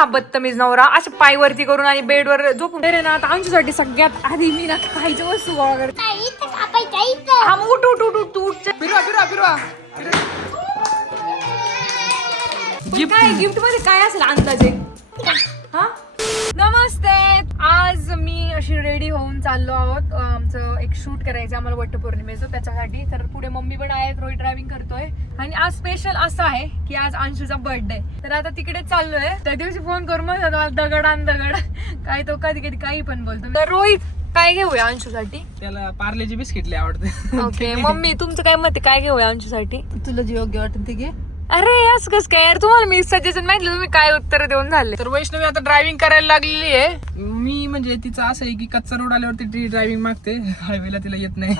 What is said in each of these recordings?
हा बदतमीज नवरा असं पाय वरती करून आणि बेडवर झोपून रे ना. आता आमच्यासाठी सगळ्यात आधी मी ना खायची वस्तू गोळा करते. हा मग उठ उठ उठ उठ तू उठ. फिरवा फिरवा फिरवा. काय गिफ्ट मध्ये काय असेल अंदाजे? हा नमस्ते. आज मी अशी रेडी होऊन चाललो आहोत. आमचं एक शूट करायचं आम्हाला वटपौर्णिमेचं, त्याच्यासाठी. तर पुढे मम्मी पण आहेत, रोहित ड्रायव्हिंग करतोय. आणि आज स्पेशल असं आहे की आज अंशूचा बर्थडे. तर आता तिकडे चाललोय. त्या दिवशी फोन करून मग दगड आण दगड काय तो कधी कधी काही पण बोलतो. तर रोहित काय घेऊया अंशूसाठी? त्याला पार्लेजी बिस्किट लय आवडते. ओके मम्मी तुमचं काय मत आहे, काय घेऊया अंशूसाठी? तुला जे योग्य वाटत ते घे. अरे असं कसं काय यार, तुम्हाला मी सजेशन माहितलं, तुम्ही काय उत्तर देऊन झाले. तर वैष्णवी आता ड्रायव्हिंग करायला लागलेली आहे. मी म्हणजे तिचं असं आहे की कच्चा रोड आल्यावरती ती ड्रायव्हिंग मागते, हायवेला तिला येत नाही.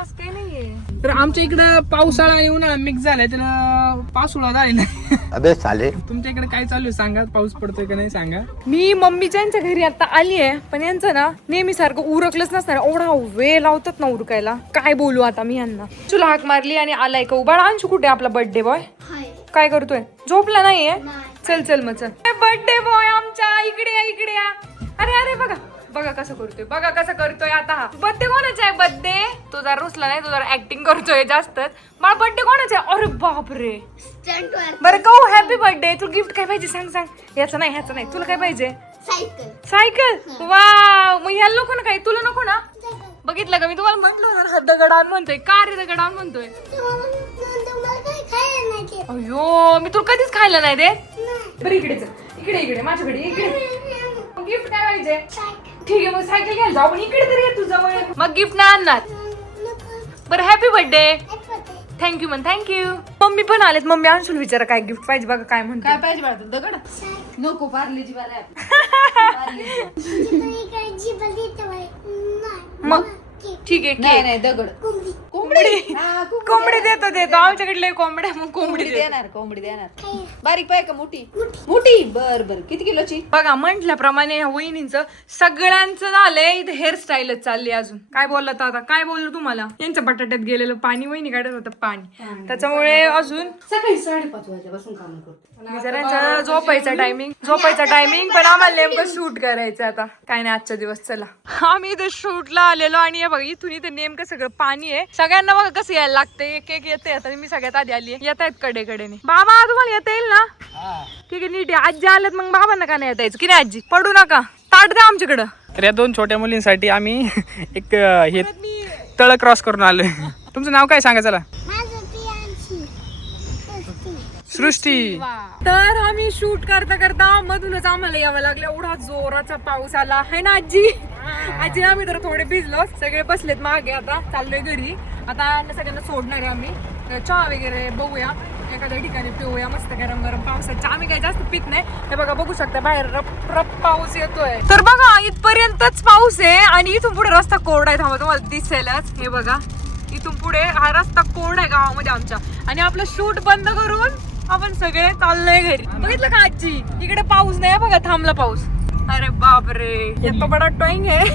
असं काही नाहीये. तर आमच्या इकडं पावसाळा आणि उन्हाळा मिक्स झालाय, त्याला पावसाळा झालेला नाही. अबे साले तुमच्या इकडे काय चालू आहे सांगा, पाऊस पडतोय का नाही सांगा. मी मम्मीच्या घरी आता आली आहे, पण यांचं ना नेहमी सारखं उरकलंच नसणार. एवढा वेळ लावतात ना उरकायला, काय बोलू आता मी यांना. तुला हाक मारली आणि आलाय का उभा. अंशू कुठे आपला बर्थडे बॉय? काय करतोय? झोपला नाहीये? चल चल मग चल. बर्थडे बॉय आमच्या इकडे या, इकडे या. अरे अरे बघा बघा कसं करतोय, बघा कसं करतोय. आता हा बर्थडे कोणाचा आहे? बर्थडे तो जरा रुसला नाही, तो जरा ऍक्टिंग करतोय जास्तच. मला बर्थडे कोणाचा आहे? अरे बापरे. बरं कहू हॅपी बर्थडे. तुला गिफ्ट काय पाहिजे सांग सांग. ह्याचं नाही ह्याचं नाही, तुला काय पाहिजे? सायकल. वा मग ह्या नको ना काही, तुला नको ना? बघितलं का मी तुम्हाला म्हटलं दगडान म्हणतोय. का रे दगडान म्हणतोय? अयो मी तुला कधीच खायला नाही दे. बरं इकडे चल, इकडे इकडे माझ्याकडे इकडे. गिफ्ट काय पाहिजे? ठीक आहे मग सायकल घ्यायला जाऊ, पण इकडे तरी ये तू जवळ. मग गिफ्ट नाही आणणार. बरं हॅपी बर्थडे. थँक्यू मन थँक्यू. मम्मी पण आलेत. मम्मी अंशुल विचारा काय गिफ्ट पाहिजे बघा काय म्हणते. काय पाहिजे बाळा? दगड नको, पार्लेजी वाला. मग ठीक आहे नाही केक. नाही दगड. कोंबडी कोंबडी देतो आमच्याकडले कोंबड्या. मग कोंबडी देतो. देणार, कोंबडी देणार. बारीक पाय का मोठी? मोठी. बर बर. किती किलोची? बघा म्हटल्याप्रमाणे ह्या वहिनींचं सगळ्यांचं झालंय. इथे हेअरस्टाईलच चालली अजून. काय बोलत आता, काय बोललो तुम्हाला? यांच्या बटाट्यात गेलेलं पाणी वहिनी काढत होतं पाणी, त्याच्यामुळे अजून सकाळी 5:30 वाजल्यापासून काम करतो. बिचाऱ्यांचा झोपायचा टायमिंग पण आम्हाला नेमकं शूट करायचं. आता काय नाही आजचा दिवस. चला आम्ही इथे शूटला आलेलो आणि हे बघा इथून इथे नेमकं सगळं पाणी आहे. सगळ्यांना बघा कसं यायला लागतंय. एक एक येते. आता मी सगळ्यात आधी आली आहे. येत आहेत कडेकडेने. बाबा तुम्हाला येता येईल ना? ठीक आहे नीट आहे. आजी आल्यात मग बाबांना का नाही येता यायचं की नाही? आजी पडू नका, ताट द्या आमच्याकडं. तर या 2 छोट्या मुलींसाठी आम्ही एक हे तळ क्रॉस करून आलोय. तुमचं नाव काय सांगा चला? सृष्टी. तर आम्ही शूट करता करता मधूनच आम्हाला यावं लागलं. एवढा जोराचा पाऊस आला आहे ना आजी. आजी आम्ही तर थोडे भिजलो. सगळे बसलेत मागे. आता चाललोय घरी. आता सगळ्यांना सोडणार आहे आम्ही. चहा वगैरे बघूया एखाद्या ठिकाणी पिऊया मस्त गरम गरम पावसात. आम्ही काही जास्त पित नाही. हे बघा बघू शकता बाहेर रप रप पाऊस येतोय. तर बघा इथपर्यंतच पाऊस आहे आणि इथून पुढे रस्ता कोरडा आहे. थांबा तुम्हाला दिसेलच. हे बघा इथून पुढे हा रस्ता कोरडा आहे गावामध्ये आमच्या. आणि आपलं शूट बंद करून आपण सगळे चाललोय घरी. बघितलं का आजी? इकडे पाऊस नाही बघा, थांबला पाऊस. अरे बापरे येतो बडा टॉईंग आहे.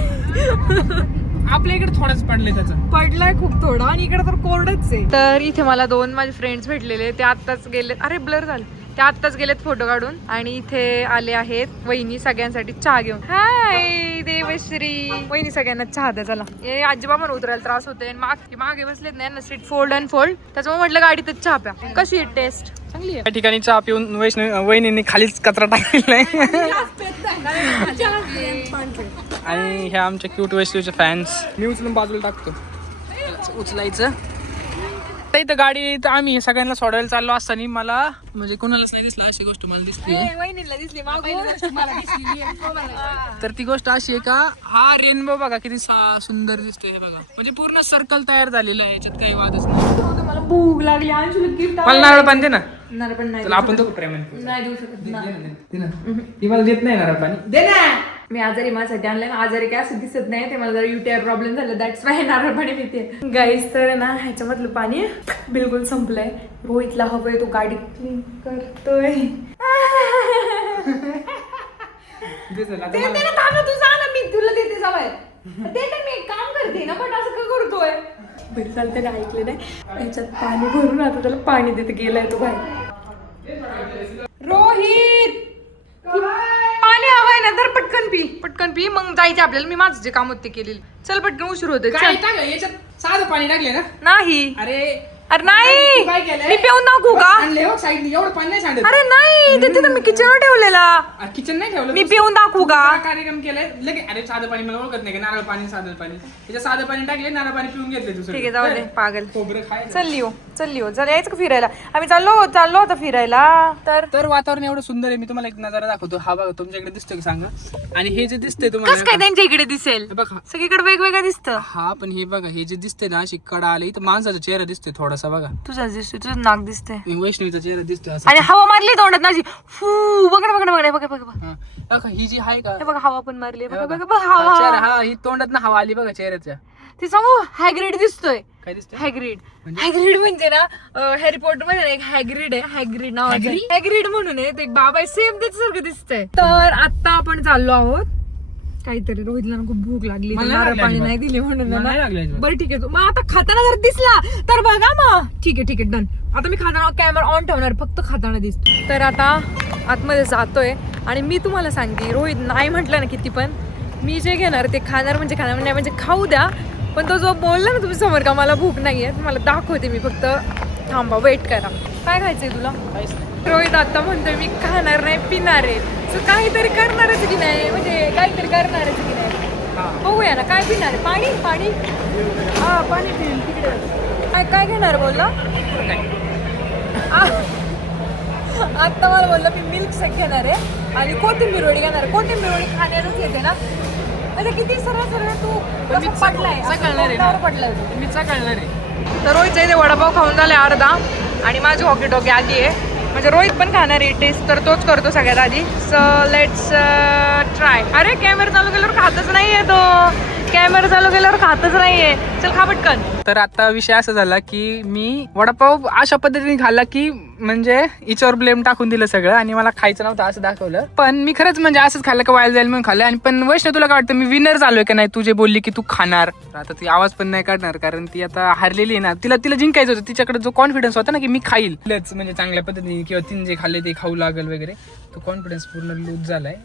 आपल्या इकडे थोडंच पडलंय, त्याचं पडलाय खूप थोडा आणि इकडे तर कोरडच आहे. तर इथे मला 2 माझे फ्रेंड्स भेटलेले. ते आत्ताच गेले. अरे ब्लर झालं. ते आत्ताच गेलेत फोटो काढून. आणि इथे आले आहेत वहिनी सगळ्यांसाठी चहा घेऊन. हाय देवश्री. वहिनी सगळ्यांना चहा द्या चला. हे आजीबाबांना उतरायला त्रास होते. मागे बसलेत नाही ना सीट फोल्ड अँड फोल्ड, त्याच्यामुळे म्हटलं गाडीतच चहा प्या. कशी आहे टेस्ट? चांगली आहे. त्या ठिकाणी चहा पिऊन वहिनींनी खालीच कचरा टाकलेला आहे. आणि ह्या आमच्या क्यूट वैष्णवीचे फॅन्स. मी उचलून बाजूला टाकतो. उचलायचं इथं गाडी. तर आम्ही सगळ्यांना सोडायला चाललो असताना मला म्हणजे कोणालाच नाही दिसला अशी गोष्ट मला दिसली. वहिनीला दिसली तर ती गोष्ट अशी आहे का हा रेनबो बघा किती सुंदर दिसतोय. हे बघा म्हणजे पूर्ण सर्कल तयार झालेलं आहे. याच्यात काही वादच नाही. मला भूक लागली. अंशुला गिफ्ट मला नारळ पाणी दे ना. नारळ पण नाही. आपण तो प्रेमाने नाही देऊ शकत. ती मला देत नाही नारळ पाणी. दे ना. मी आजारी माझ्यासाठी आणलं ना. आजारी काय असं दिसत नाही. ते मला जरा युटीआय प्रॉब्लेम झाला. दॅट्स वाय नारळ पाणी पिते. गाईस तर ना ह्याच्यामधलं पाणी बिलकुल संपलंय. रोहितला हवंय तो गाडी क्लीन करतोय. मी तुला देते जावाय. ते तर मी काम करते ना, पण असं का करतोय? बरं चालतं ना, ऐकले नाही. ह्याच्यात पाणी भरून आता त्याला पाणी देते. गेलाय तो बाहेर. रोहित अरे पटकन पी मग जायचे आपल्याला. मी माझं जे काम होते केलेलं. चल पटकन उशीर होते. काय टाकलं याच्यात? साधं पाणी टाकले ना? नाही अरे अरे नाही काय केलंय? मी पिऊन दाखवू का? आणले हो साईडने, एवढं पाणी नाही सांडत. अरे नाही ते तिथं मी किचनवर ठेवलेला. किचन नाही ठेवलं. मी पिऊन दाखवू का? काय कार्यक्रम केलाय लगे? अरे साधं पाणी मला ओळखत नाही का? नारळ पाणी साधं पाणी. त्याच्यात साधं पाणी टाकले, नारळ पाणी पिऊन घेतले दुसरं. ठीक आहे जाऊ दे पागल. खोबरं खायचं. चल जरा यायचं का फिरायला? आम्ही चाललो होतो फिरायला. तर वातावरण एवढं सुंदर आहे. मी तुम्हाला एक नजारा दाखवतो. हा बघा तुमच्याकडे दिसतोय का सांगा? आणि हे जे दिसतंय कस काय तुम्हाला त्यांच्या इकडे दिसेल? हे बघा. सगळीकडे वेगवेगळं दिसतं. हा पण हे बघा, हे जे दिसतंय ना अशी कडा आली तर माणसाचा चेहरा दिसतोय थोडासा बघा. तुझा दिसतोय, तुझं नाक दिसतंय वैष्णवीचा चेहरा दिसतोय असं. आणि हवा मारली तोंडात माझी. फू बघ हा. बघा ही जी आहे का? हे बघा हवा पण मारली. हे बघा. बघ हा, चेहरा. हवा. हा ही तोंडात ना हवा आली बघा चेहऱ्याच्या. ते सांगू हॅग्रीड दिसतोय. काय दिसतंय? हॅग्रीड म्हणजे ना हॅरी पॉटर मध्ये एक हॅग्रीड आहे. हॅग्रीड नावाचं हॅग्रीड म्हणून आहे. एक बाबा आहे सेम त्याच्यासारखं दिसतंय. तर आता आपण चाललो आहोत काहीतरी. रोहितला खूप भूक लागली, मला नाही नारळ लागली पाणी अजिबात. नाही दिले म्हणून मला ना. नाही लागली अजिबात. बरं ठीक आहे मग आता खाताना जर दिसला तर बघा मग. ठीक आहे डन. आता मी खाताना कॅमेरा ऑन ठेवणार, फक्त खाताना दिसतो. तर आता आतमध्ये जातोय आणि मी तुम्हाला सांगते रोहित नाही म्हटलं ना किती पण मी जे घेणार ते खाणार नाही म्हणजे खाऊ द्या. पण तो जो बोलला ना तुम्ही समोर का मला भूक नाहीये, मला दाखवते मी. फक्त थांबा वेट करा. काय खायचंय तुला? रोहित आता म्हणतोय मी खाणार नाही पिणार आहे. सो काहीतरी करणारच की नाही, म्हणजे काहीतरी करणारच की नाही. बघूया ना काय पिणार आहे. पाणी हा पाणी पिईल तिकडे. काय घेणार बोलला? आता मला बोललं मी मिल्क शेक घेणार आहे आणि कोथिंबीर वडी घेणार आहे. कोथिंबीर वडी खाण्यातच येते ना. म्हणजे किती सरळ तू पडलाय मी कळणार आहे. तर रोहितच्या इथे वडापाव खाऊन झाले अर्धा आणि माझी हॉकी टॉकी आली आहे. म्हणजे रोहित पण खाणार आहे टेस्ट, तर तोच करतो सगळ्यात आधी. So let's try. अरे कॅमेरा चालू केल्यावर खातच नाहीये तो. कॅमेरा चालू केल्यावर खातच नाहीये. चल खा पटकन. तर आता विषय असा झाला की मी वडापाव अशा पद्धतीने खाल्ला की म्हणजे हिच्यावर ब्लेम टाकून दिलं सगळं आणि मला खायचं नव्हतं असं दाखवलं. पण मी खरंच म्हणजे असंच खाल्लं का वाया जाईल म्हणून खाल्लं. आणि पण वैष्णव तुला काय वाटतं मी विनर झालोय का नाही? तू जे बोलली की तू खाणार, आता ती आवाज पण नाही काढणार कारण ती आता हारलेली आहे ना. तिला जिंकायचं होतं. तिच्याकडे जो कॉन्फिडन्स होता ना की मी खाईल म्हणजे चांगल्या पद्धतीने किंवा तिने जे खाल्ले ते खाऊ लागेल वगैरे, तो कॉन्फिडन्स पूर्ण लूज झालाय.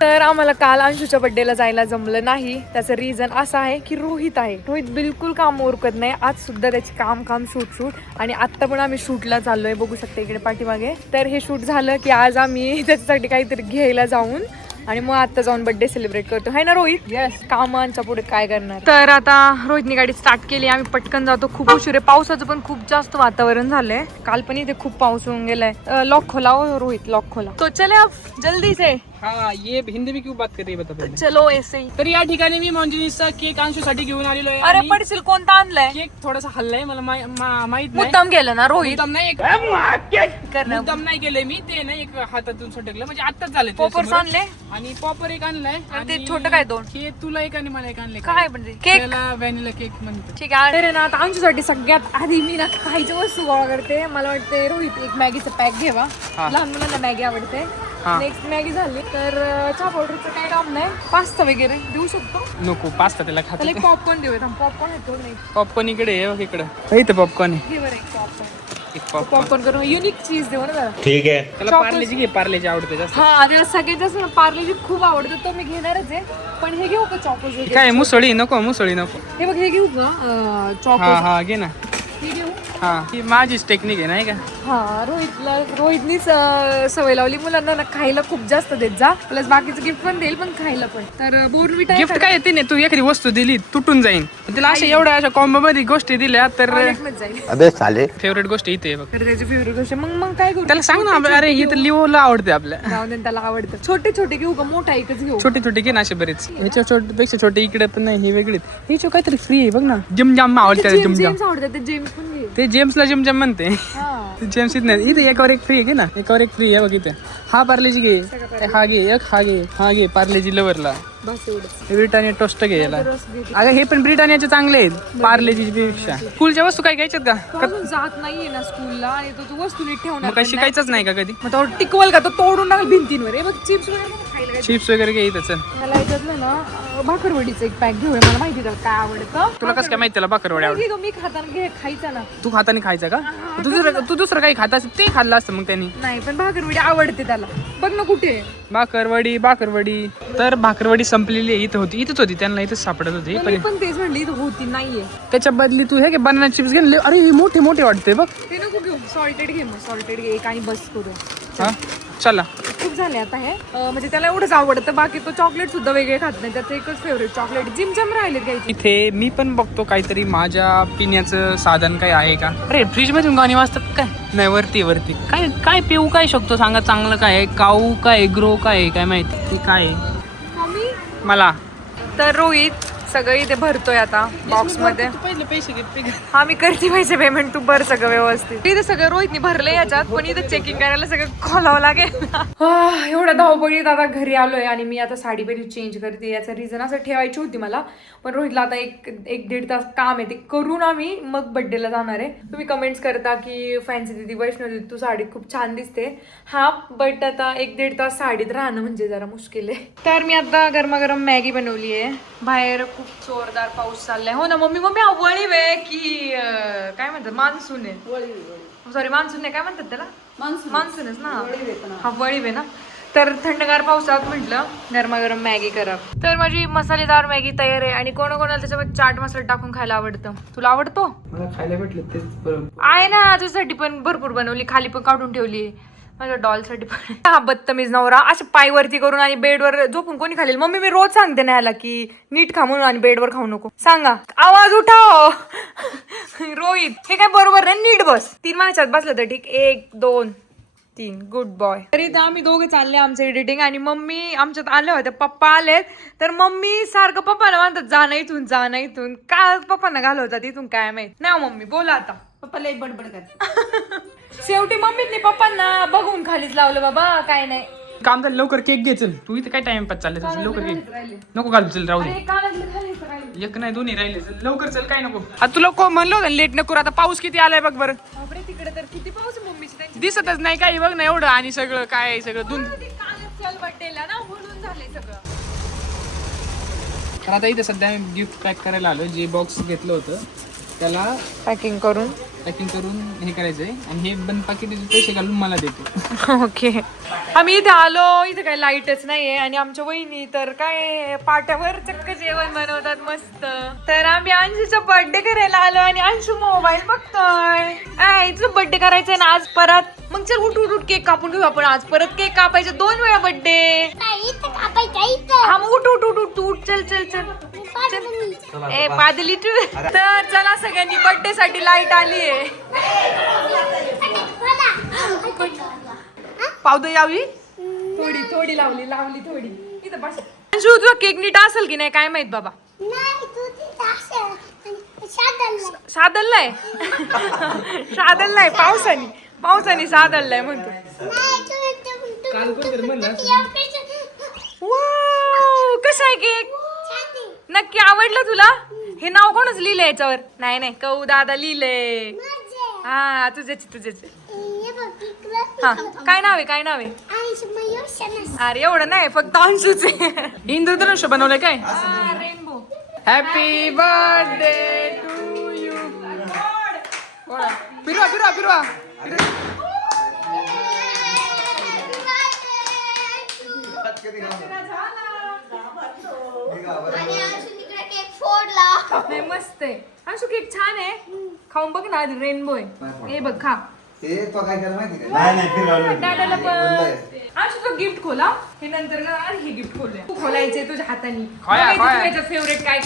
तर आम्हाला काल अंशूच्या बर्थडेला जायला जमलं नाही. त्याचं रिझन असं आहे की रोहित बिलकुल काम उरकत नाही. आज सुद्धा त्याची काम शूट आणि आता पण आम्ही शूटला चाललोय. बघू शकता इकडे पाठीमागे. तर हे शूट झालं की आज आम्ही त्याच्यासाठी काहीतरी घ्यायला जाऊन आणि मग आता जाऊन बर्थडे सेलिब्रेट करतो. है ना रोहित? येस. कामांच्या पुढे काय करणार. तर आता रोहितनी गाडी स्टार्ट केली. आम्ही पटकन जातो. खूप उशीर आहे. पावसाचं पण खूप जास्त वातावरण झालंय. काल पण इथे खूप पाऊस होऊन गेलाय. लॉक खोला हो रोहित, लॉक खोला. तो चले अब जल्दी से. हा ये हिंदी में क्यों बात कर रही है बता पहले. चलो ऐसे ही. तर या ठिकाणी मी मॉन्जिनीसचा केक अंशूसाठी घेऊन आलेलो आहे. अरे आणि पडशील. कोणता आणलाय? केक थोडासा हल्लाय मला माहित नाही. मुद्दाम केलं ना रोहित? मुद्दाम नाही करणं. मुद्दाम नाही केलंय मी. ते नाही एक हातातून सटकलं म्हणजे आत्ताच झालं. पॉपर्स आणले आणि पॉपर एक आणलाय आणि ते छोटं काय दोन? हे तुला एक आणि मला एक आणले. काय म्हणजे केक? त्याला व्हॅनिला केक म्हणतात. ठीक आहे. तर ना आता आमच्यासाठी सगळ्यात आधी मी ना खायची वस्तू गोळा करते. मला वाटते रोहित एक मॅगीचा पॅक घ्यावा. लहान मुलांना मॅगी आवडते. नेक्स्ट मॅगी झाली तर चहा पावडरचं काय काम नाही. पास्ता वगैरे देऊ शकतो. नको पास्ता त्याला खात. त्याला एक पॉपकॉर्न देऊया. पॉपकॉर्न येतो नाही. पॉपकॉर्न इकडे आहे इकडं. इथं पॉपकॉर्न आहे. घे बरं एक पॉपकॉर्न. एक पॉपकॉर्न पॉपकॉर्न करून युनिक चीज देऊ ना जरा. ठीक आहे. त्याला पार्लेजी घे. पार्लेजी आवडते जास्त. हा त्याला सगळ्यात जास्त पार्लेजी खूप आवडतो. तो मी घेणारच आहे. पण हे घेऊ का चॉकोज वगैरे? काय मुसळी नको. मुसळी नको. हे बघ हे घेऊ का हा चॉकोज? हा घे ना. हे घेऊ. हा ही माझीच टेक्निक आहे नाही का. हा रोहितनी सवय लावली मुलांना ना खायला खूप जास्त देत जा. प्लस बाकीचं गिफ्ट पण देईल पण खायला पण. तर बोर्नविटा गिफ्ट काय येते नाही. तू एखादी वस्तू दिली तुटून जाईन. तिला अशा एवढ्या अशा कॉम्बो मध्ये गोष्टी दिल्या तर जाईल. अबे साले. फेवरेट गोष्ट इथे आहे बघ. तर त्याची फेवरेट गोष्ट मग काय करू? त्याला सांग ना अरे ही तर लिओला आवडते आपल्या. जाऊ दे त्याला आवडतं. छोटे घेऊ का मोठा एकच घेऊ? छोटे छोटे घे ना असे बरेच. ह्याच्या पेक्षा छोटे इकडे पण नाही. हे वेगळीच. हे काहीतरी फ्री आहे बघ ना. जिमजाम आवडते. जिमजाम जेम्स आवडतात. ते जेम्स पण घे. ते जेम्सला जिमजाम म्हणते. हा जेम्स इथे नाही. इथे एकावर एक फ्री आहे ना. एकावर एक फ्री आहे बघ इथे. हा पार्लेजी घे. हा घे एक. हा घे पार्लेजी लवरला. बस एवढंच. ब्रिटानिया टोस्ट घे याला. रस घे. अगं हे पण ब्रिटानियाचे चांगले आहेत पार्लेजी पेक्षा. स्कूलच्या वस्तू काय घ्यायच्यात का? अजून जात नाहीये ना स्कूलला आणि तो वस्तू नीट ठेवणार मग काय पण नाही. शिकायचंच नाही का कधी? मग तो टिकवल का? तो तोडून टाकल भिंतींवर. हे बघ चिप्स वगैरे नको खायला. चिप्स वगैरे घे इथं चल. मला याच्यातलं ना भाकरवडीचं एक पॅक घेऊया. मला माहिती आहे काय आवडतं. तुला कसं काय माहिती त्याला भाकरवड्या आवडते? मी खाताना खायचा ना. तू हाताने खायचा का? तू दुसरं काही खात असेल ते खाल्लं असतं मग त्यांनी. नाही पण भाकरवडी आवडते त्याला. बघ ना कुठे भाकरवडी तर भाकरवडी संपलेली आहे. इथंच होती त्यांना इथंच सापडत होती. पण तेच म्हणली इथं होती नाहीये. त्याच्या बदली तू हे घे बनाना चिप्स घे. अरे मोठे मोठे वाटते बघ. ते नको घेऊ, सॉल्टेड घे. मग सॉल्टेड घे एक आणि बस करू. हा चला. खूप झाले आता हे. म्हणजे त्याला एवढंच आवडतं, बाकी तो चॉकलेट सुद्धा वेगळे खात नाही. त्याचं एकच फेवरेट चॉकलेट. जिमजम राहिले घ्यायचे. इथे मी पण बघतो काहीतरी माझ्या पिण्याचं साधन काय आहे का. अरे फ्रीज मध्ये गाणी वाजतात काय? नाही वरती काय काय पिऊ काय शकतो सांगा. चांगलं काय आहे? काऊ काय ग्रो काय आहे काय माहिती काय आहे मला. तर रोहित सगळं इथे भरतोय आता बॉक्स मध्ये. पहिले पैसे घे. हा मी करते पैसे पेमेंट, तू भर सगळं व्यवस्थित. इथे सगळं रोहितनी भरलंय याच्यात, पण इथे चेकिंग करायला सगळं खोलावं लागेल. एवढ्या धावपळीत आता घरी आलोय आणि मी आता साडी पहिली चेंज करते. याचं रिझन असं ठेवायची होती मला, पण रोहितला आता एक दीड तास काम आहे, ते करून आम्ही मग बर्थडेला जाणार आहे. तुम्ही कमेंट्स करता की फॅन्सी दीदी, वैष्णवी तू साडी खूप छान दिसते. हा बट आता 1-1.5 तास साडीत राहणं म्हणजे जरा मुश्किल आहे. तर मी आता गरमागरम मॅगी बनवली आहे. बाहेर खूप जोरदार पाऊस चाललाय. हो ना मम्मी हा वळीव आहे की काय म्हणतात, मान्सून आहे. सॉरी मान्सून नाही, काय म्हणतात त्याला, मान्सूनच ना. हा वळीव आहे ना. तर थंडगार पावसात म्हटलं गरमागरम मॅगी करा. तर माझी मसालेदार मॅगी तयार आहे. आणि कोणाकोणाला त्याच्यामध्ये चाट मसाला टाकून खायला आवडतं. तुला आवडतो? मला खायला भेटलं तेच बरं आहे ना. तुझ्यासाठी पण भरपूर बनवली, खाली पण काढून ठेवली. माझ्या डॉलसाठी पण. हा बदतमीज नवरा असे पायवरती करून आणि बेडवर झोपून कोणी खाली. मम्मी मी रोज सांगते ना याला की नीट खा म्हणून आणि बेडवर खाऊ नको. सांगा आवाज उठाव. रोहित हे काय बरोबर नाही, नीट बस. 3 माझ्यात बसलं तर ठीक. 1 2 3 गुड बॉय. तरी तर आम्ही दोघे चालले आमचं एडिटिंग, आणि मम्मी आमच्यात आल्या होत्या. पप्पा आलेत तर मम्मी सारखं पप्पाला म्हणतात जा ना इथून. का पप्पांना घालवतात इथून काय माहित नाही. मम्मी बोला आता. पप्पाला बडबड कर. शेवटी मम्मीने पप्पांना बघून खालीच लावलं बाबा, काय नाही. काम झालं लवकर केक घे. चल तू इथे काय टाइमपास चालले. लवकर घे. नको घालू. चल राहू दे. एक नाही दोन्ही राहिले. लवकर चल काय नको. आता तुला म्हणलं होतं लेट नको. आता पाऊस किती आलाय बघ बरं. तिकडे तर किती पाऊस आहे मम्मीची त्यांची. दिसतच नाही काही बघ ना एवढं. आणि सगळं काय सगळं धुंद. चल बड्डेला ना म्हणून झाले सगळं. तर आता इथे सध्या मी गिफ्ट पॅक करायला आलो. जे बॉक्स घेतलं होतं त्याला पॅकिंग करून हे करायचंय. आणि हे बंद पाकिटाचे पैसे घालून मला देतो. ओके. आम्ही इथे आलो, इथे काही लाईटच नाहीये. आणि आमच्या वहिनी तर काय पाट्यावर चक्क जेवण बनवतात मस्त. तर आम्ही अंशूचा बर्थडे करायला आलो आणि अंशू मोबाईल बघतोय. तुझं बर्थडे करायचंय ना आज परत. मग चल उठ केक कापून घेऊ आपण. आज परत केक कापायचा 2 वेळा बर्थडे. हा मग उठ चल ए पादली तू. तर चला सगळ्यांनी बर्थडे साठी लाईट आली आहे. पावदं यावी थोडी लावली थोडी. इथं बस. अंशू तुझा केक नीट असेल की नाही काय माहित बाबा. सादललाय पावसाने सादललाय म्हणतो. वाव कसा आहे केक. नक्की आवडलं तुला. हे नाव कोणच लिहिलंय याच्यावर. नाही कऊ दादा लिहिलंय. हा तुझ्याचे. हा काय नाव आहे. अरे एवढं नाही, फक्त अंशूचे. इंद्रधनुष्य बनवलंय काय. Rainbow. Happy birthday to you. फिरवा. नाही मस्त आहे. अंशू केक छान आहे. खाऊन बघ ना. रेनबो आहे. हे बघ खा. दादाला पण. अंशू तो गिफ्ट खोला. हे नंतर ना. अरे हे गिफ्ट खोलूया. तू खोलायचे तुझ्या हाताने. तुझ्या फेवरेट काय.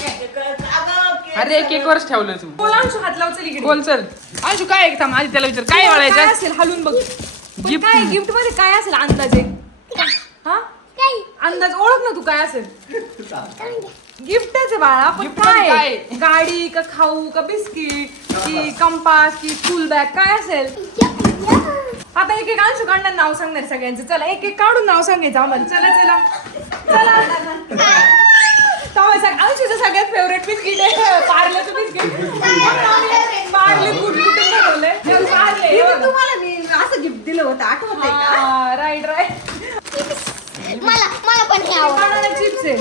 अरे केक वरच ठेवलं तू. बोल अंशू हात लाव. चल इकडे बोल चल. अंशू काय थांब आधी त्याला विचार काय वाढायचं असेल. हलून बघ. काय गिफ्ट मध्ये काय असेल अंदाजे. हा अंदाज ओळख ना तू काय असेल. गिफ्टच आहे बाळा. पण काय गाडी का खाऊ का बिस्किट की कंपास की स्कूल बॅग काय असेल. आता एक अंशू काढणार नाव सांगणार सगळ्यांचं. चला एक काढून नाव सांगायचं आम्हाला. चला अंशूचं सगळ्यात फेवरेट बिस्किट आहे पार्लेचं बिस्किट. पार्ले कुठून ठरवलंय तुम्हाला मी असं गिफ्ट दिलं होतं आठवतंय का. राईट मला पण हे आवडतं. चिप्स आहे.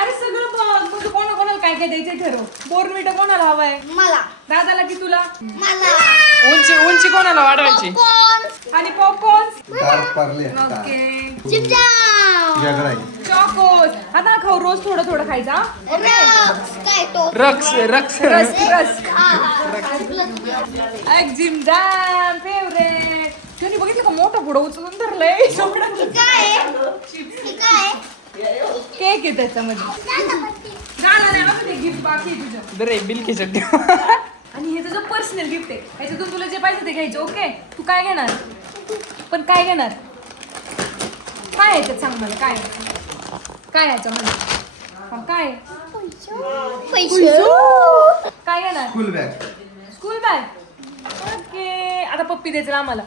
अरे सगळं बघ. कोणाला काय द्यायचं ठरव. बोर्नविटा कोणाला हवाय. मला दादाला की तुला. मला उंची उंची कोणाला वाढवायची? Popcorn. आणि पॉपकॉर्न. Dark Parle okay. चिमचा. वेगळा आहे. चॉकोज. आता खाऊ रोज थोडं थोडं खायचा. रक्स. काय तो? रक्स रक्स रस रस. हा. Gym jam favourite. तुम्ही बघितलं का मोठं पुढं उचलून धरलंय. काय आहे? हे काय आहे? केक आहे त्याच्यामध्ये. झालं नाही अजून एक गिफ्ट बाकी आहे तुझं. दरे बिल खिचत आणि हे तुझं पर्सनल गिफ्ट आहे. ह्याच्यातून तुला जे पाहिजे ते घ्यायचं. ओके. तू काय घेणार? पण काय घेणार? काय आहे त्यात सांग मला. काय काय ह्याच्यामध्ये? काय आहे? पैसे. काय घेणार? फुल बॅग. School bag. ओके. आता पप्पी द्यायचं आम्हाला.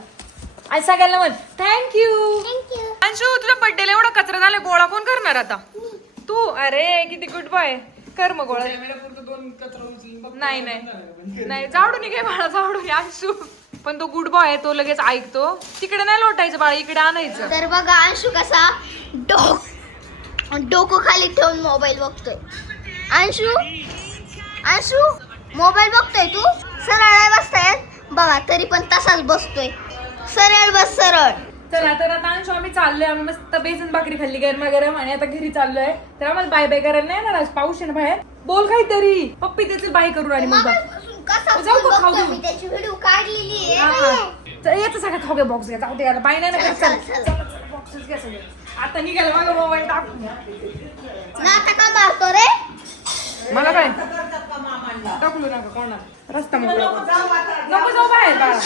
आज सगळ्यांना म्हण थँक्यू. थँक्यू. अंशू तुझ्या बर्थडेला एवढा कचरा झाला गोळा कोण करणार आता? तू. अरे किती गुड बॉय. कर मग गोळा. नाही नाही नाही जाडून घे बाळा जाडून अंशू. पण तो गुड बॉय आहे तो लगेच ऐकतो. तिकडे नाही लोटायचं बाळा इकडे आणायचं. तर बघा अंशू कसा डोकं खाली ठेवून मोबाईल बघतोय. अंशू अंशू मोबाईल बघतोय तू. सरळ बसताय बघा तरी पण तसाच बसतोय. सरळ बस सरळ. चला तर आता अंशू आम्ही चाललोय. आम्ही मस्त बेसन भाकरी खाल्ली गरम आणि आता घरी चाललोय. तर आम्हाला बाय बाय करायला नाही येणार आज. पाऊस आहे ना बाहेर. बोल काहीतरी. पप्पी त्याचे बाय करून आणि मग बघ. कसा जाऊ का खाऊ बघतोय देऊ? मी त्याची व्हिडिओ काढलेली हा, आहे. हा. तर याचं सगळं खाऊ घे बॉक्स घ्या. जाऊ दे याला बाय नाही ना करत. चल, चल चल. बॉक्सेस घ्या सगळे. आता निघाला माझा मोबाईल टाकून. नाटक का मारतो रे? मला काय टाकलो नका कोणाला रस्ता नको जाऊ बाहेर बाळा.